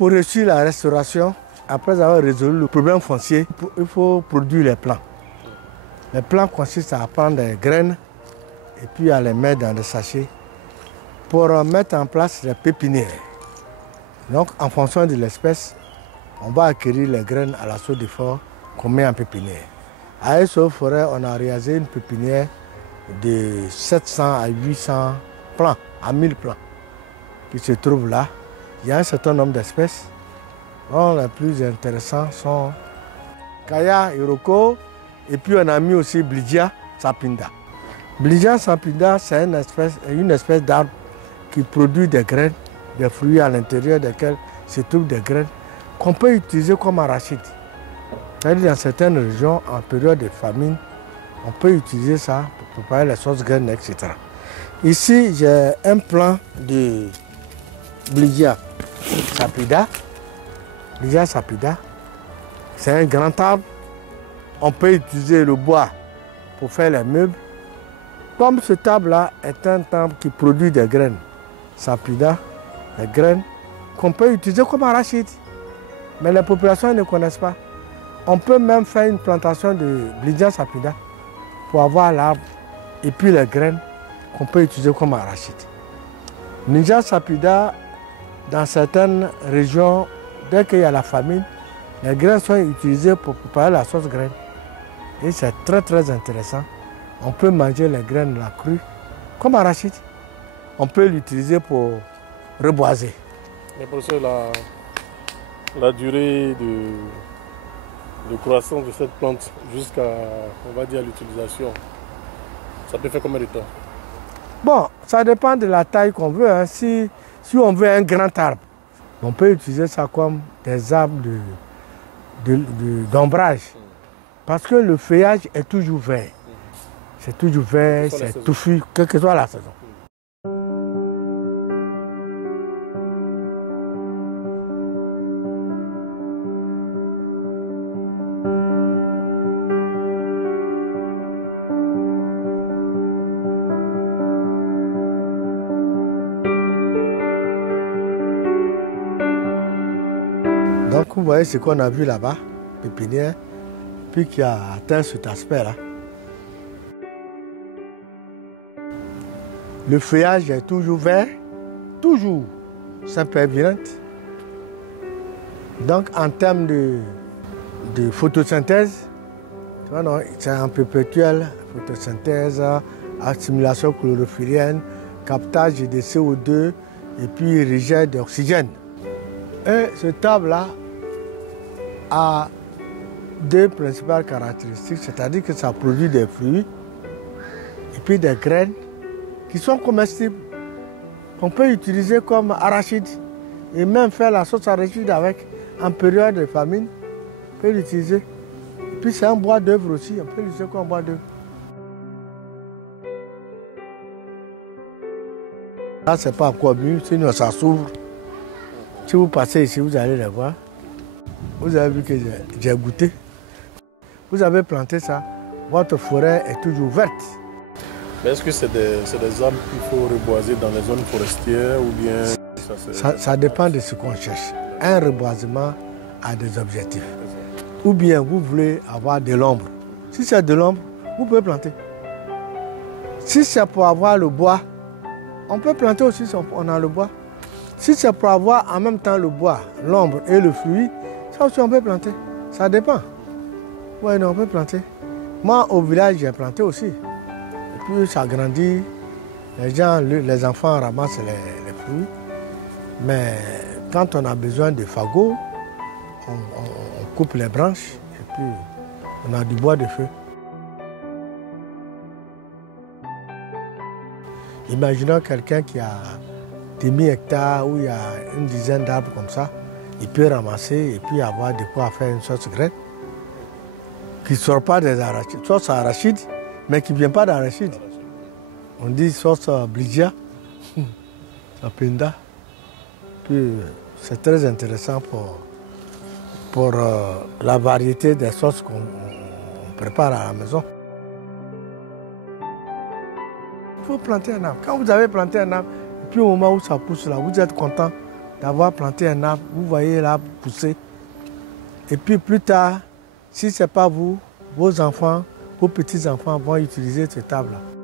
Pour réussir la restauration, après avoir résolu le problème foncier, il faut produire les plants. Les plants consistent à prendre des graines et puis à les mettre dans des sachets pour mettre en place les pépinières. Donc, en fonction de l'espèce, on va acquérir les graines à la sauce de fort qu'on met en pépinière. À Essoe-Forêt, on a réalisé une pépinière de 700 à 800 plants, à 1000 plants, qui se trouvent là. Il y a un certain nombre d'espèces. Les plus intéressants sont Kaya, Iroko, et puis on a mis aussi Blidia sapinda. Blidia sapinda, c'est une espèce d'arbre qui produit des graines, des fruits à l'intérieur desquels se trouvent des graines qu'on peut utiliser comme arachide. C'est-à-dire dans certaines régions, en période de famine, on peut utiliser ça pour préparer les sauces graines, etc. Ici, j'ai un plant de Blidia sapida. Blidia sapida, c'est un grand arbre. On peut utiliser le bois pour faire les meubles. Comme cet arbre-là est un arbre qui produit des graines, sapida, des graines qu'on peut utiliser comme arachide. Mais les populations ne connaissent pas. On peut même faire une plantation de Blidia sapida pour avoir l'arbre et puis les graines qu'on peut utiliser comme arachide. Blidia sapida, dans certaines régions, dès qu'il y a la famine, les graines sont utilisées pour préparer la sauce graine. Et c'est très très intéressant. On peut manger les graines la crue comme arachide. On peut l'utiliser pour reboiser. Mais professeur, la durée de croissance de cette plante jusqu'à, on va dire, l'utilisation, ça peut faire combien de temps? Bon, ça dépend de la taille qu'on veut. Hein. Si on veut un grand arbre, on peut utiliser ça comme des arbres d'ombrage. Parce que le feuillage est toujours vert. C'est toujours vert, c'est touffu, quelle que soit la saison. Donc vous voyez ce qu'on a vu là-bas, pépinière, puis qui a atteint cet aspect-là. Le feuillage est toujours vert, toujours sempervirente. Donc en termes de photosynthèse, c'est en perpétuelle photosynthèse, assimilation chlorophyllienne, captage de CO2 et puis rejet d'oxygène. Et ce arbre-là a deux principales caractéristiques, c'est-à-dire que ça produit des fruits et puis des graines qui sont comestibles, qu'on peut utiliser comme arachide et même faire la sauce arachide avec en période de famine, on peut l'utiliser. Et puis c'est un bois d'œuvre aussi, on peut l'utiliser comme bois d'œuvre. Là, c'est pas encore mûr, sinon ça s'ouvre. Si vous passez ici, vous allez les voir. Vous avez vu que j'ai goûté. Vous avez planté ça, votre forêt est toujours verte. Mais est-ce que c'est des arbres qu'il faut reboiser dans les zones forestières ou bien... Ça dépend de ce qu'on cherche. Un reboisement a des objectifs. Ou bien vous voulez avoir de l'ombre. Si c'est de l'ombre, vous pouvez planter. Si c'est pour avoir le bois, on peut planter aussi si on a le bois. Si c'est pour avoir en même temps le bois, l'ombre et le fruit, ça aussi on peut planter. Ça dépend. Oui, on peut planter. Moi, au village, j'ai planté aussi. Et puis, ça grandit. Les enfants ramassent les fruits. Mais quand on a besoin de fagots, on coupe les branches et puis on a du bois de feu. Imaginons quelqu'un qui a 10 000 hectares où il y a une dizaine d'arbres comme ça, il peut ramasser et puis avoir de quoi faire une sauce graine qui ne sort pas des arachides. Sauce arachide, mais qui ne vient pas d'arachide. On dit sauce Blidia, sapinda. Puis c'est très intéressant pour la variété des sauces qu'on prépare à la maison. Il faut planter un arbre. Quand vous avez planté un arbre, puis au moment où ça pousse là, vous êtes content, d'avoir planté un arbre, vous voyez l'arbre pousser. Et puis plus tard, si ce n'est pas vous, vos enfants, vos petits-enfants vont utiliser cet arbre-là.